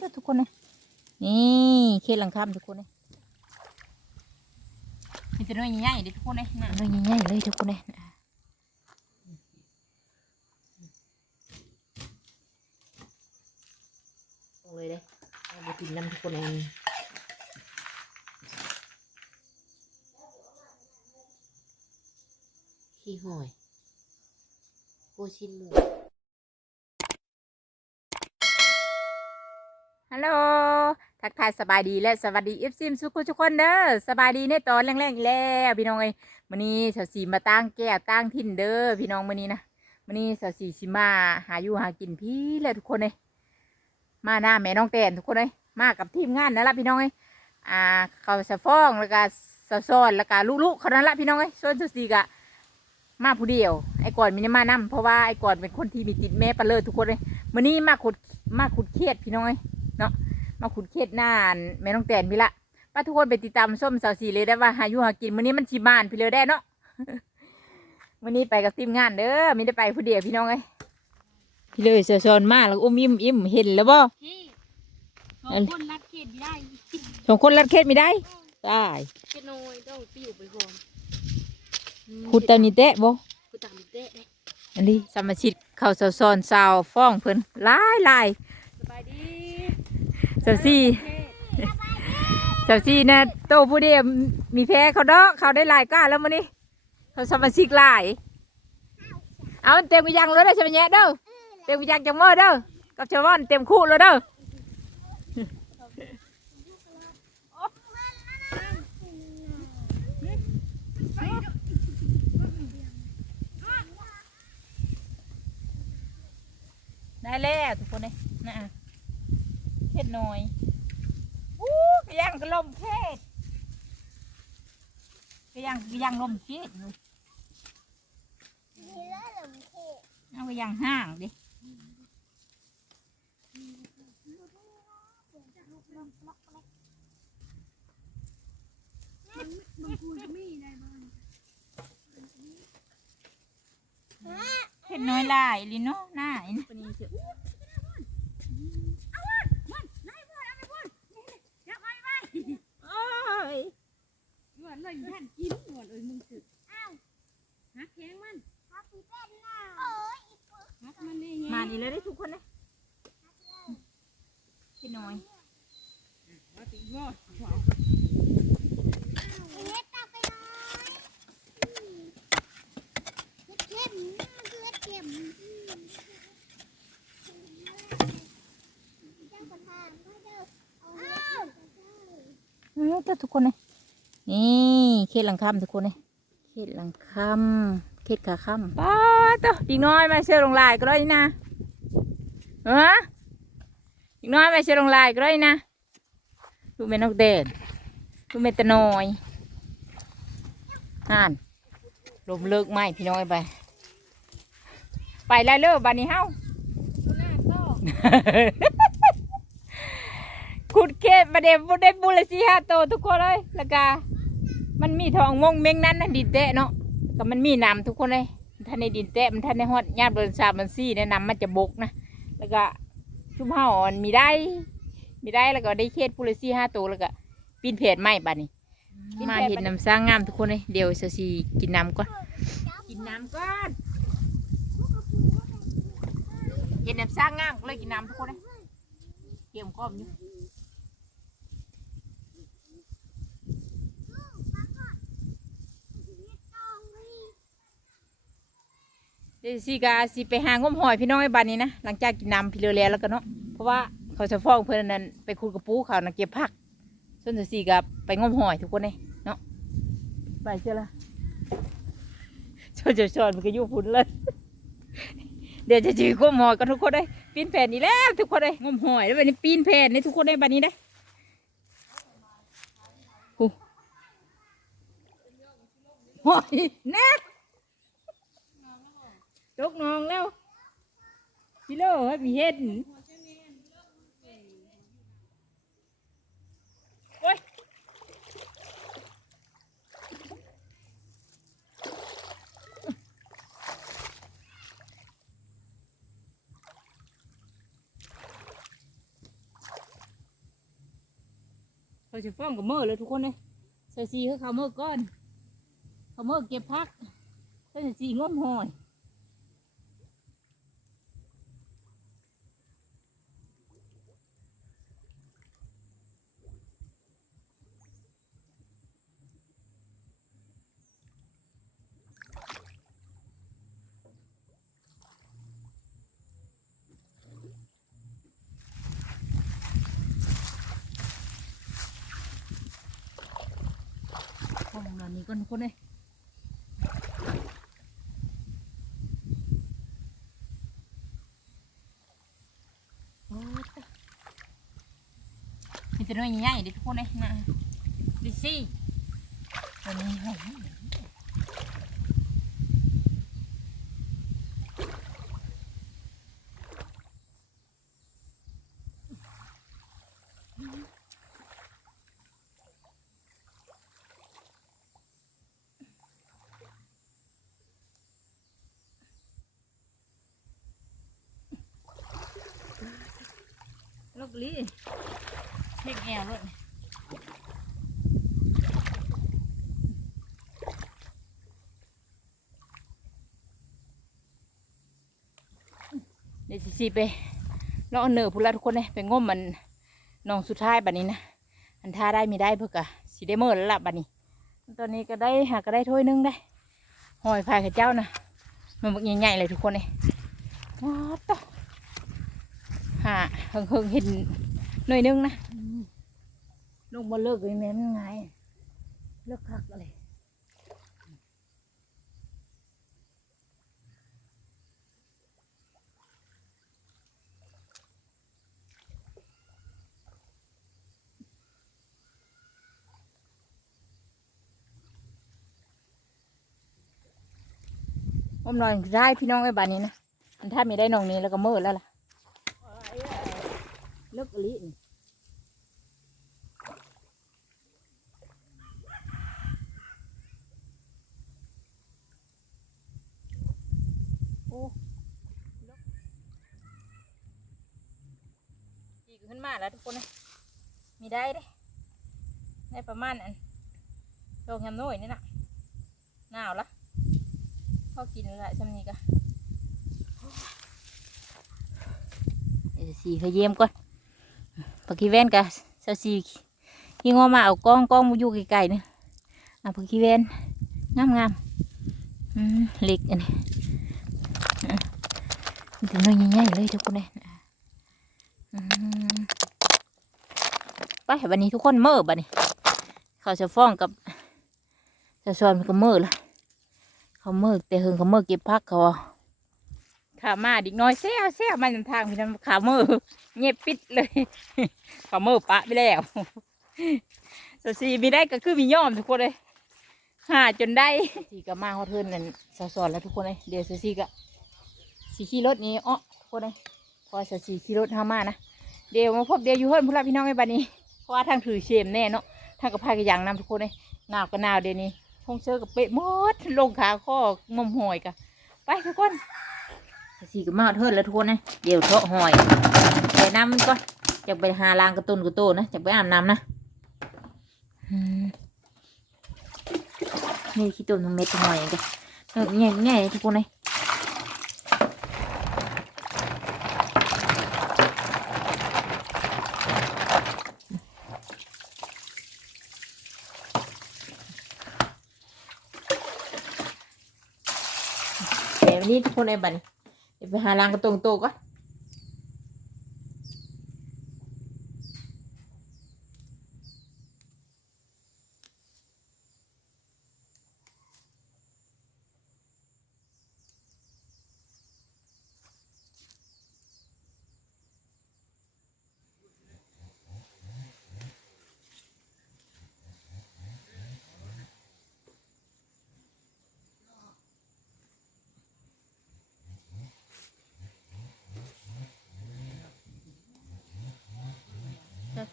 เด้อทุกคนเลยนี่เขตหลังคำทุกคนเลยมีแต่น้อยใหญ่ๆเด้อทุกคนเลยน่ะน้อยใหญ่ๆเลยทุกคนเลยน่ะลงเลยเด้เอาไปกินน้ำทุกคนเลยขี้หอยโคชินหมู ฮัลโหล ทักทายสบายดีและสวัสดีเอฟซีมสุขุทุกคนเด้อสบายดีในตอนแรกๆอีกแล้วพี่น้องเอ้ยมื้อนี้สาวสีมาตั้งแก้วตั้งถิ่นเด้อพี่น้องมื้อนี้นะมื้อนี้สาวสีสิมาหาอยู่หากินพี่แหละทุกคนเลยมาหน้าแม่น้องแตนทุกคนเลยมากับทีมงานนั่นละพี่น้องเอ้ยอ่าเขาสะฟ้องแล้วก็สะซ้อนแล้วก็ลูกๆเขานั้นละพี่น้องเอ้ยส่วนสาวสีก็มาผู้เดียวไอ้ก่อนมันมานำเพราะว่าไอ้ก่อนเป็นคนที่มีติดแม่ปลาเลิศทุกคนเลยมื้อนี้มาขุดมาขุดเครียดพี่น้องเอ้ย มาขุดเข็ดหน้าอันแม่น้องแตนพี่ละป้าทุกคนไปติดตามส้มสาวสีเลยได้ว่าหาอยู่หากินมื้อนี้มันชิบานพี่เลยได้เนาะมื้อนี้ไปกับทีมงานเด้อไม่ได้ไปผู้เดียวพี่น้องเอ้ยพี่เลยเสือซอนมาแล้วอุ้มอิ่มอิ่มเห็นแล้วบ่พี่สองคนรัดเขตไม่ได้สองคนรัดเข็ดไม่ได้ได้เขตน้อยต้องปิ้วไปก่อนขุดตามนี้เตะบ่กูตามเตะได้อันนี้สมาชิกเขาเสือซอนสาวฟ้องเพิ่นหลายหลายสบายดี สาวสี่สาวสี่นะโตผู้เดียวมีแพ้เขาเนาะเขาได้หลายก้าแล้วมื้อนี้เขาสมาชิกหลาย เอาเต็มกระยังเลยเด้อช่ไหมเนี่ยเด้อเต็มกระยังจังมือเด้อกับชาวบ้านเต็มคู่เลยเด้อได้แล้วทุกคนเลยนะ เข็ดหน่อยอู้กระยังกระลมเข็ดกระยังกระยังลมเข็ดเลยเอากระยังห่างดิเห็ดน้อยลายลิโน่หน้าอินคนนี้เถอะโอ้ย ห วานเลยท่านกินหวานเลยมึงสึกอ้าวฮักแข้งมันฮักมันนี่มานี่เลยได้ทุกคนเลยเห็ดน้อยมาตีบ่เออเจ้าทุกคนเลย นี่เขตหลังคำทุกคนเลยเขตหลังคำเขตขาคำป้าเต้าดีน้อยมาเชื่อลงลายก็ได้นะเออดีน้อยมาเชื่อลงลายก็ได้นะลูกแม่นกเด่นลูกแม่ตะน้อยห่านลมเลิกไหมพี่น้อยไป ไปแล้วเลิกบานนี้เฮ้ากูหน้าโตขุดเขตมาเดบุได้บุเลยสิฮะโตทุกคนเลยแล้วก็ มันมีทองมงเมงนั้นนะดินเตะเนาะก็มันมีน้ำทุกคนเลยท่านในดินเตะมันท่านในฮอดญาติเบิร์นสามมันซี่แนะนำมันจะบกนะแล้วก็ชุมเฮาอ่อนมีได้ มีได้แล้วก็ได้เขตบุเลยสิห้าโตวแล้วก็ปีนเพจไม้บัดนี้มาเห็นน้ำสร้างงามทุกคนเลยเดี๋ยวเซซีกินน้ำก่อนกินน้ำก่อนเห็นน้ำสร้างงามก็เลยกินน้ำทุกคนเลยเกี่ยมก้อมอยู่ เดี๋ยวสิกาสิไปหางมหอยพี่น้องไอ้บ้านนี้นะหลังจากกินน้ำพี่เรือแล้วแล้วก็เนาะเพราะว่าเขาจะฟ้องเพื่อนนั้นไปคุยกับปูเขานะเก็บผักส่วนสี่กับไปงมหอยทุกคนเลยเนาะไปเจ้าละชนจะชนมันก็ยุ่พุ่นเลยเดี๋ยวจะจีงมหอยกันทุกคนเลยปีนแผ่นนี้แล้วทุกคนเลยงมหอยแล้ววันนี้ปีนแผ่นในทุกคนในบ้านนี้ได้หูหอยแน่ ตกหนองแล้วพี่โลให้มีเห็ดโอ้ยจะฟ้องกับเมื่อเลยทุกคนเลยใส่สีให้เขาเมื่อก่อน เขาเมื่อเก็บพักใส่สีง้มหอยห้องนอนนี้ก่อนทุกคนเลยโอ้ตะ มีแต่น้อยใหญ่เด็ทุกคนเลยนะดิซี่ตัวนี้หอมลูกลี เช็คแอลเลยเดี๋ยวสิไปเลาะเอาเนื้อพูดละทุกคนเลยไปง้มมันน้องสุดท้ายบัดนี้นะอันท่าได้มีได้เพื่อกะสิได้เมื่อแล้วล่ะบัดนี้ ตอนนี้ก็ได้หาก็ได้ถ้วยนึงได้หอยพายกับเจ้านะมันบักใหญ่ๆเลยทุกคนเลยว้าวต่อหาเฮงเฮงเห็นหน่อยนึงนะ ลงมาเลิกเลยแม่มันไง เลิกคักอะไรผมนอนได้พี่น้องไอ้บ้านนี้นะ อันถ้ามีได้น้องนี้แล้วก็เมืดแล้วล่ะเลิกลิน โอ้ลก จีขึ้นมาแล้วทุกคนนะมีได้เด้ได้ประมาณอันโชงยำน้อยนี่นะหนาวละพอกินแล้วช่ำนี้ก็เดี๋ยวสีเขาเยี่ยมก่อนปักกีแว่นกับเซาซีกี่งอมาเอากล้องกล้องมาอยู่ไกลๆนี่เอาปักกีแว่นงามงามๆเล็กอันนี้ มันถึงน้อยใหญ่ๆเลยทุกคนเลยไปวันนี้ทุกคนเมื่อบัดนี้ เขาจะฟ้องกับจะชวนก็เมื่อละเขาเมื่อแต่หึงเขาเมื่อเก็บพักเขาขามาดิกน้อยแซ่แซ่มาจนทางพี่น้ำขาเมื่อเงียบปิดเลยขาเมื่อปะไปแล้วสสีมีได้ก็คือมีย่อมทุกคนเลยหาจนได้สีก็มาเขาเทินนั่นสอนแล้วทุกคนเลยเดี๋ยวสสีก็ สีขี่รถนี้อ้อคนเลยพอจะสีขี่รถเข้ามานะเดี๋ยวมาพบเดี๋ยวอยู่เฮือนพุ่นพี่น้องไอ้บัดนี้เพราะว่าทางถือเชมแน่เนาะทางกับพายกระยังนำทุกคนเลยหนาวก็หนาวเดี๋ยวนี้ทงเชือกับเป๊ะมดลงขาข้องมหอยกะไปทุกคนสีก็มาเทินแล้วทุกคนนะเดี๋ยวเทาะหอยใส่น้ำมันก่อนจะไปหาลางกระตุนกระโตนนะจะไปอาบน้ำนะนี่ขี้ตุนทั้งเม็ดทั้งหอยกันเออแง่แง่ทุกคนเลย เดี๋ยววันนี้ ทุกคนไอ้บันเดี๋ยวไปหาล้างกระตรงโตก่อน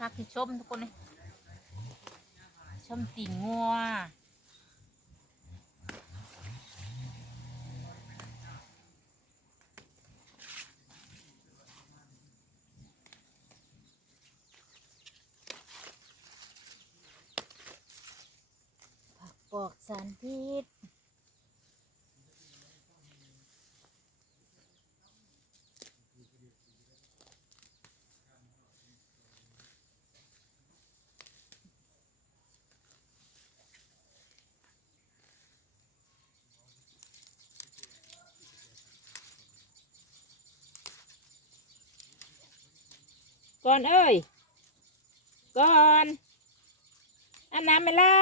พักที่ชมทุกคนเลยชมตีนงัว ลอกสารพิษ ก่อนเอ้ย ก่อน อันน้ำไหมล่ะ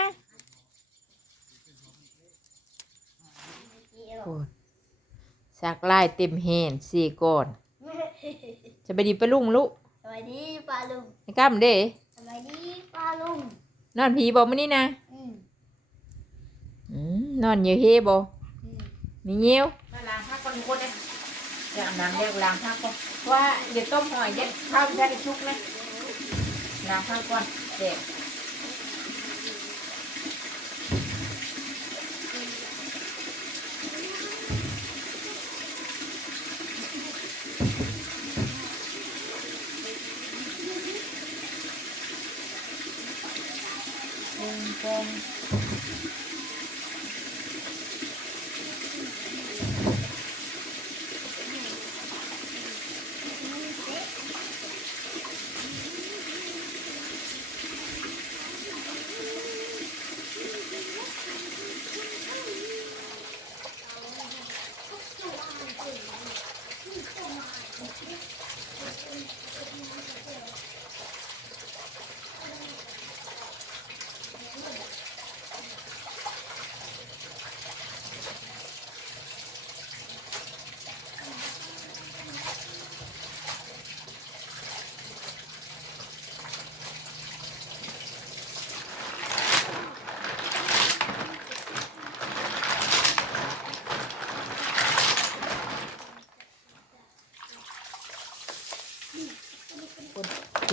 โอ้ยสักลายเต็มแหนสี่ก่อน จะไปดีไปลุงลุสวัสดีปลาลุงไอ้ก้ามเด้สวัสดีปลาลุง นอนผีบอกมานี่นะอืมอืมนอนเยอะเฮบออืมมีเงี้ยวมาล้างผ้าก่อนคนเลยเดี๋ยวอาบน้ำเดี๋ยวล้างผ้าก่อน เพราะว่าเดี๋ยวต้มหอย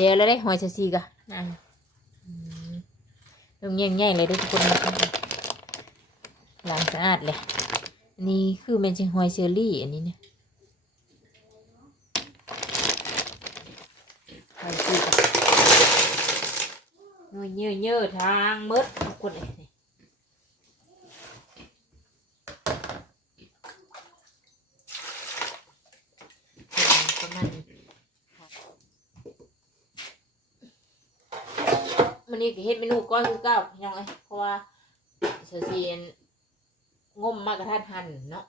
เย็ดข้าวไม่ใช่ชุกนะล้างผ้าก่อนเด็กปงปงเดี๋ยวเลยได้หอยซาซีกะอะอืมตรงเงี้ยงๆเลยเด้วยทุกคนนะล้างสะอาดเลยอันนี้คือเป็นชิงหอยเชอรี่อันนี้เนี่ยหอยซีกะหน่วยเยอะเยอะๆทางมืดทุกคนเลยนี่ประมาณนี้ นนี่ก็เฮ็ดเมนูก้อยคือเก้าพี่น้องเอ้ยเพราะว่าเสยสีนงมมากระทันหันเนาะ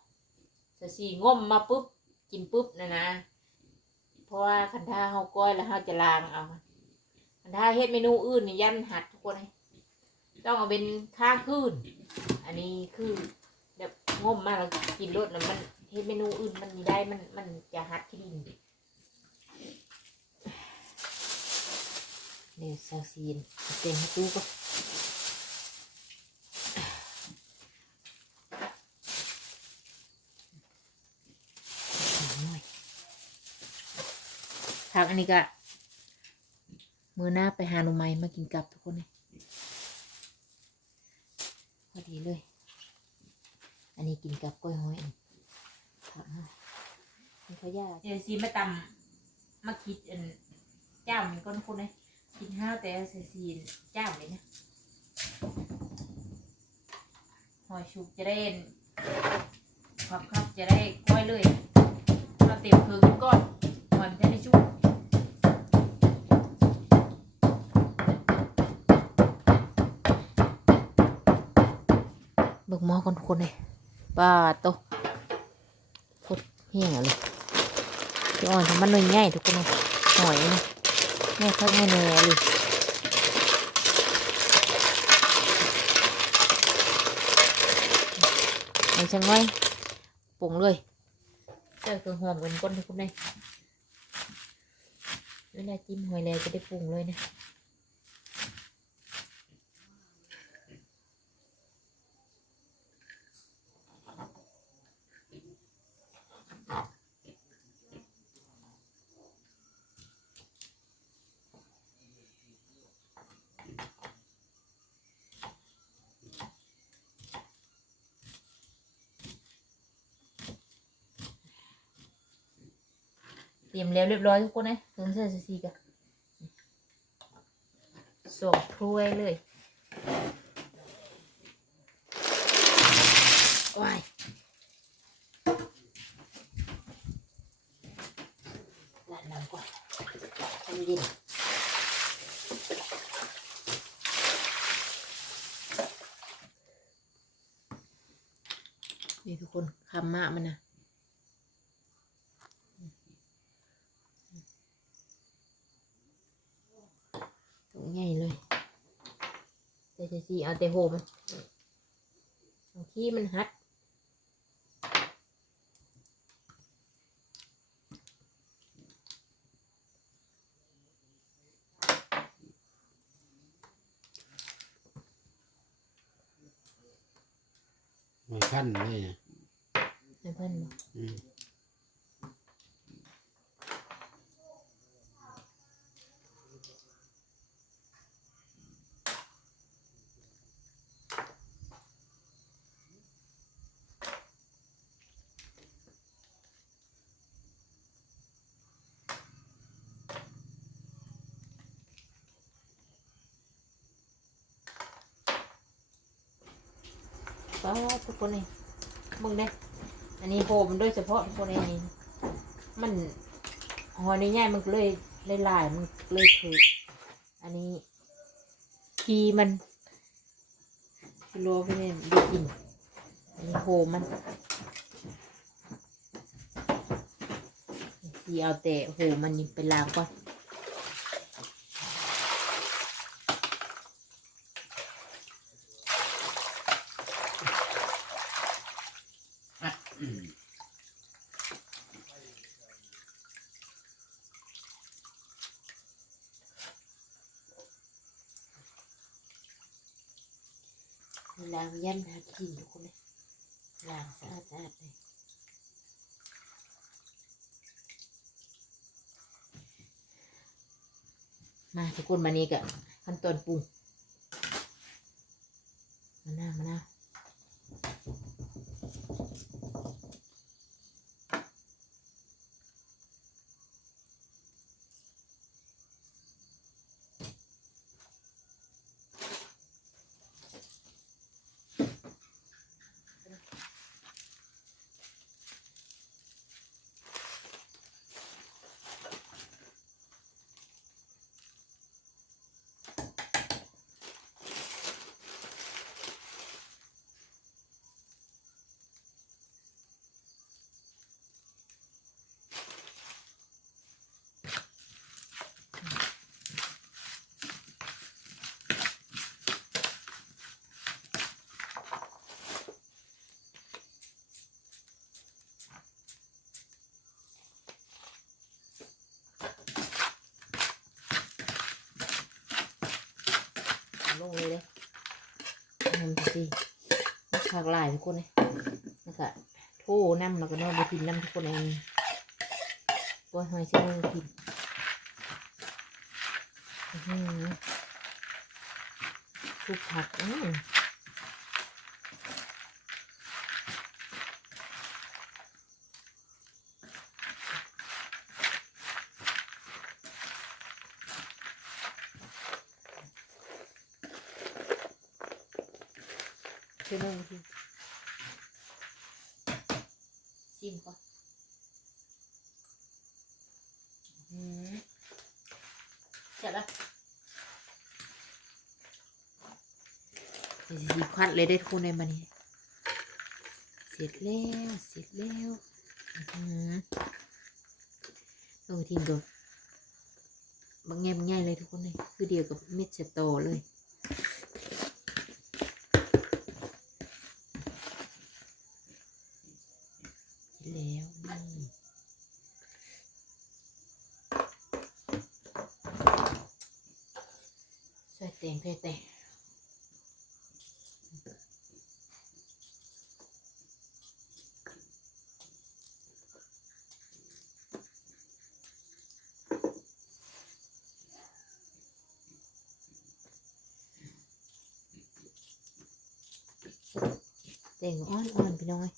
เสยสีงมมาปุ๊บกินปุ๊บนะนะ เพราะว่าคันท่าเฮาก้อยแล้วเฮาจะล้างเอาคันท่าเฮ็ดเมนูอื่นนี่ยันหัดทุกคนเลยต้องเอาเป็นข้างคืนอันนี้คือแบบงมมาแล้วกินรสนะมันเฮ็ดเมนูอื่นมันได้มันมันจะหัดขี้ดิน เนี่ยซาซีนเต็มให้ตู้ก็ผักอันนี้ก็มือหน้าไปหาหน่อไม้มากินกับทุกคนเลยพอดีเลย อันนี้กินกับกล้วยหอยอันผักนะนี่เขาย่าเดี๋ยวซีมาตำมาคิดอันเจ้ามันก้นคนเลย กินข้าวแต่ใส่ซีนเจ้าเลยนะหอยชุบจะได้ครับครับจะได้ก้อยเลยเราเต็มเพิงก่อนหอยมันจะได้ชุบเบิกหม้อคนทุกคนเลยป้าโตโคตรเหี้ยเลยพี่อ่อนทำมันหน่อยง่ายทุกคนเลยหอยนี่แม่เขาแน่แน่เลยมันจะง่อยปรุงเลยเจอคือหอมกันก้นทุกคนเลยเวลาจิ้มหอยแล้วจะได้ปรุงเลยนะ เตรียมแล้วเรียบร้อยทุกคนนะถึงเสื้อสีกันสองถ้วยเลยว้ายลาดน้ำก่อนทำดินนี่ทุกคนคำมะมันนะ สีเอาแต่โหมันบางทีมันฮัดไม่ขั้นเลยนะให้เพื่อนบอกอืม ก็ทุก คนนี่มึงเด้ อันนี้โหมันโดยเฉพาะคนเองมันหอนี้ง่ายมันเลยเลยลายมันเลยคืออันนี้คีมันกิโลไปเนี่ยได้กิน อันนี้โหมันสีเอาแต่โหมันนี่ไปล้างก่อน ย้ำนะกินทุกคนเลยล้างสะอาดสะอาดเลยมาทุกคนมานี่กับขั้นตอนปรุงมะนาวมะนาวเอาลงเลยเลยทำสิ ผักหลายทุกคนเลยแล้วก็โถน้ำแล้วก็นอนไปกินน้ำทุกคนเองตัวหอยเชลล์กินอื้อหือทุกผักอืมเชื่อเลยทีชิมก่อนอืมเสร็จแล้วเดี๋ยวจะควัดเลยได้ทุกคนในมันนี้เสร็จแล้วเสร็จแล้วอืมลองทิ้งดูบางแง่บง่ายเลยทุกคนเลยคือเดียวกับเม็ดสตอเลยเสร็จแล้วนี่ใส่แตงเพแตงแตงอ่อนๆพี่น้อย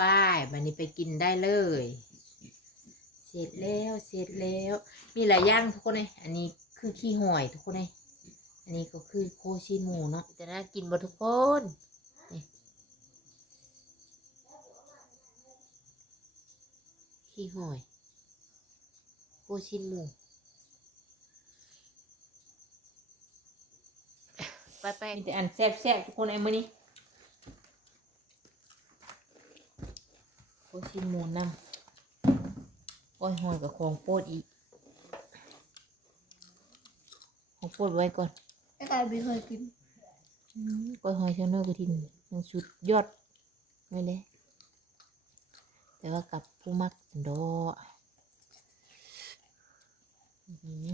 ป้ายวันนี้ไปกินได้เลย เสร็จแล้วเสร็จแล้ว มีหลายย่างทุกคนเลยอันนี้คือขี้หอยทุกคนเลยอันนี้ก็คือโคชิหมูเนาะจะน่ากินบ่ทุกคนขี้หอยโคชิหมูไปไปมีแต่อันแซ่บแซ่ทุกคนเอ็มือนี้โคชิหมูน้ำ โอ้ยหอยกับของโปดอีก ของโปดไว้ก่อนไอ้กายไม่เคยกินก้อยหอยเชลเนอร์กระทินมันสุดยอดไว้เลยแต่ว่ากับผู้มักสันโดอะอื้อหือ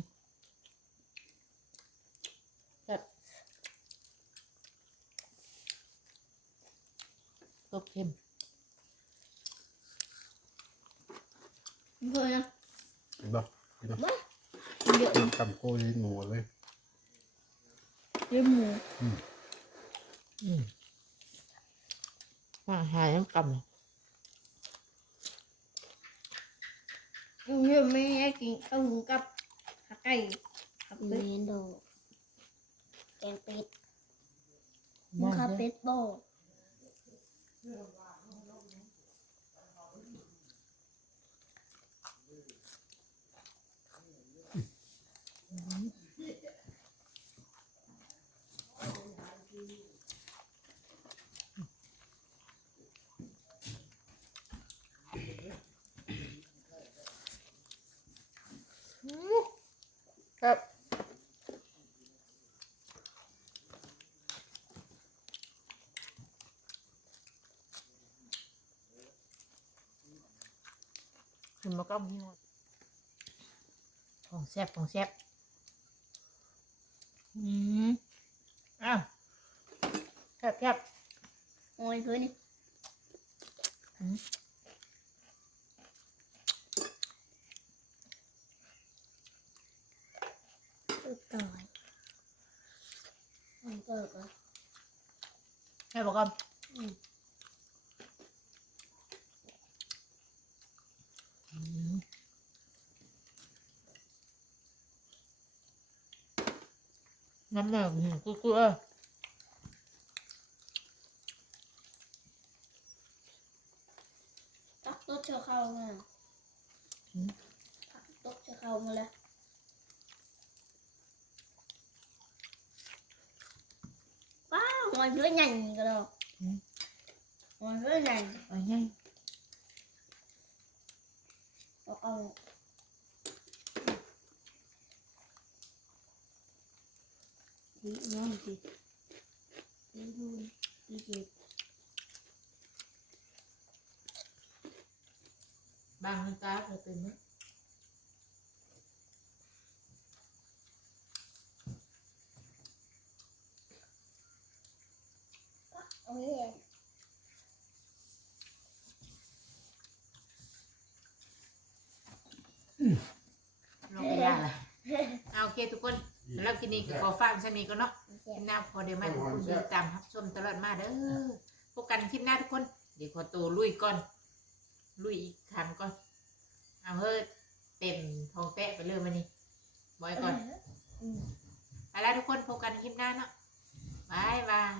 แซ่บตบเข้ม ไม่ เคยนะเห็นปะเห็นปะเยอะกำโก้ลิ้นหมูเลยเยอะหมูอืมอาหารน้ำกำเยอะไม่ได้กินข้าวหุงกับขาไก่ขาเมเป็ดนโดแกงเป็ดหุงขาเป็ดโบครับ คุณมาก้มที่นอนของแซ่บของแซ่บอืมอ้าวแซ่บแซ่บโอ้ยเคยนี่ต่อยมันเกิดกันแซ่บบอกก้มอื น้ำหนักหืมกุ้ยกุ้ยเอ้ยตักโต๊ะเชือกเข้ามาตักโต๊ะเชือกเข้ามาแล้วว้าวงอยเพื่อนใหญ่ก็แล้วงอยเพื่อนใหญ่ เอาไง เอาเอาดีน้องดีดีดู ดีเจ็บบางตาเคยเป็นไหมโอ้ยลงไปยาละเอาโอเคทุกคนสำหรับกินนี้ก็ขอฝากชนีก็เนาะคลิป หน้าพอเดี๋ยวมาทุกคนติดตามรับชมตลอดมาเด้อพบกันคลิปหน้าทุกคน เดี๋ยวขอตัวลุยก่อน ลุยอีกครั้งก่อน เอาเฮ้ยเต็มทองแตะไปเลยวันนี้บอยก่อนไปแล้วทุกคนพบกันคลิปหน้าเนาะบายบาย